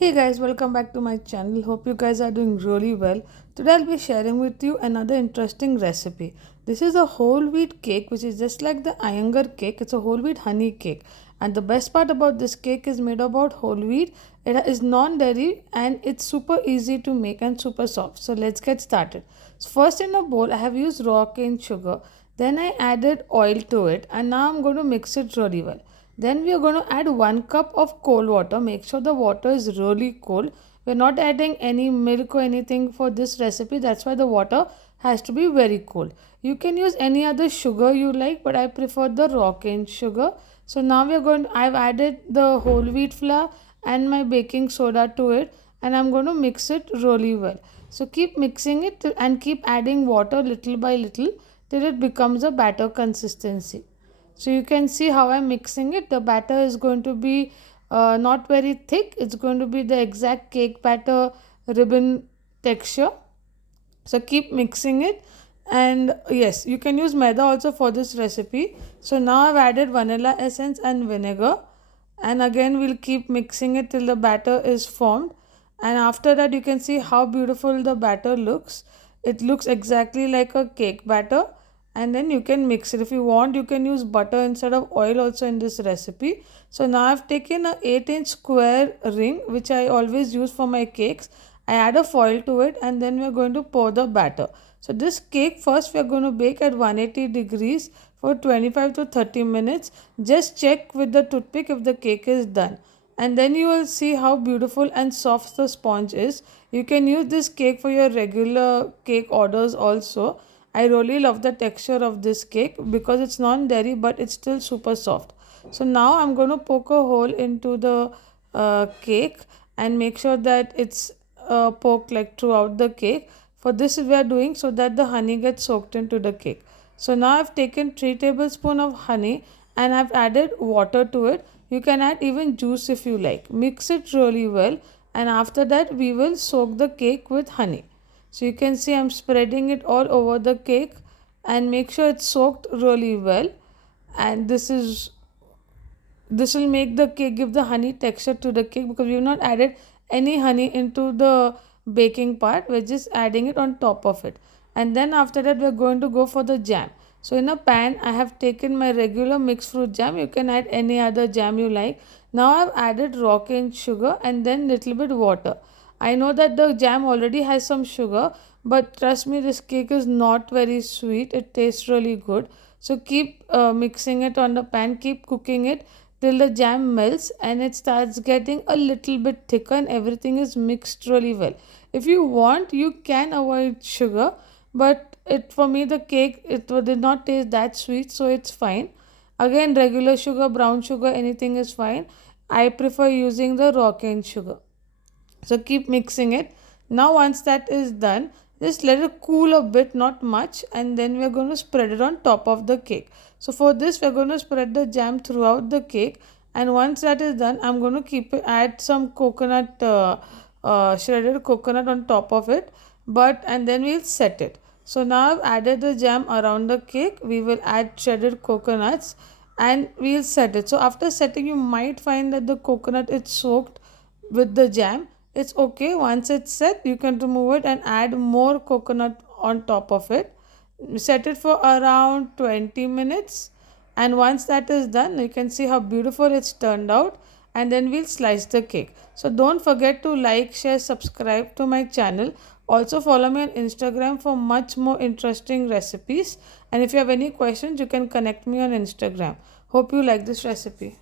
Hey guys, welcome back to my channel. Hope you guys are doing really well. Today I'll be sharing with you another interesting recipe. This is a whole wheat cake which is just like the Iyenger cake. It's a whole wheat honey cake. And the best part about this cake is made about whole wheat. It is non-dairy and it's super easy to make and super soft. So let's get started. So first in a bowl I have used raw cane sugar. Then I added oil to it and now I'm going to mix it really well. Then we are going to add 1 cup of cold water. Make sure the water is really cold. We're not adding any milk or anything for this recipe. That's why the water has to be very cold. You can use any other sugar you like, but I prefer the raw cane sugar. So now I've added the whole wheat flour and my baking soda to it, and I'm going to mix it really well. So keep mixing it and keep adding water little by little till it becomes a batter consistency. So you can see how I'm mixing it. The batter is going to be not very thick. It's going to be the exact cake batter ribbon texture. So keep mixing it. And yes, you can use maida also for this recipe. So now I've added vanilla essence and vinegar. And again we'll keep mixing it till the batter is formed. And after that you can see how beautiful the batter looks. It looks exactly like a cake batter, and then you can mix it. If you want, you can use butter instead of oil also in this recipe. So now I've taken a 8-inch square ring which I always use for my cakes. I add a foil to it and then we're going to pour the batter. So this cake first we're going to bake at 180 degrees for 25 to 30 minutes. Just check with the toothpick if the cake is done, and then you will see how beautiful and soft the sponge is. You can use this cake for your regular cake orders also. I really love the texture of this cake because it's non-dairy but it's still super soft. So now I'm going to poke a hole into the cake and make sure that it's poked like throughout the cake. For this we are doing so that the honey gets soaked into the cake. So now I've taken 3 tablespoons of honey and I've added water to it. You can add even juice if you like. Mix it really well, and after that we will soak the cake with honey. So you can see I'm spreading it all over the cake and make sure it's soaked really well. And this will make the cake, give the honey texture to the cake, because we have not added any honey into the baking part. We're just adding it on top of it. And then after that we're going to go for the jam. So in a pan I have taken my regular mixed fruit jam. You can add any other jam you like. Now I've added raw cane sugar and then little bit water. I know that the jam already has some sugar, but trust me, this cake is not very sweet. It tastes really good. So keep mixing it on the pan, keep cooking it till the jam melts and it starts getting a little bit thicker and everything is mixed really well. If you want, you can avoid sugar, but it for me the cake did not taste that sweet, so it's fine. Again, regular sugar, brown sugar, anything is fine. I prefer using the raw cane sugar. So keep mixing it. Now once that is done, just let it cool a bit, not much, and then we are going to spread it on top of the cake. So for this we are going to spread the jam throughout the cake, and once that is done I'm going to add some coconut, shredded coconut on top of it, and then we'll set it. So now I've added the jam around the cake. We will add shredded coconuts and we'll set it. So after setting, you might find that the coconut is soaked with the jam. It's okay. Once it's set, you can remove it and add more coconut on top of it. Set it for around 20 minutes, and once that is done, you can see how beautiful it's turned out, and then we'll slice the cake. So don't forget to like, share, subscribe to my channel. Also follow me on Instagram for much more interesting recipes, and if you have any questions you can connect me on Instagram. Hope you like this recipe.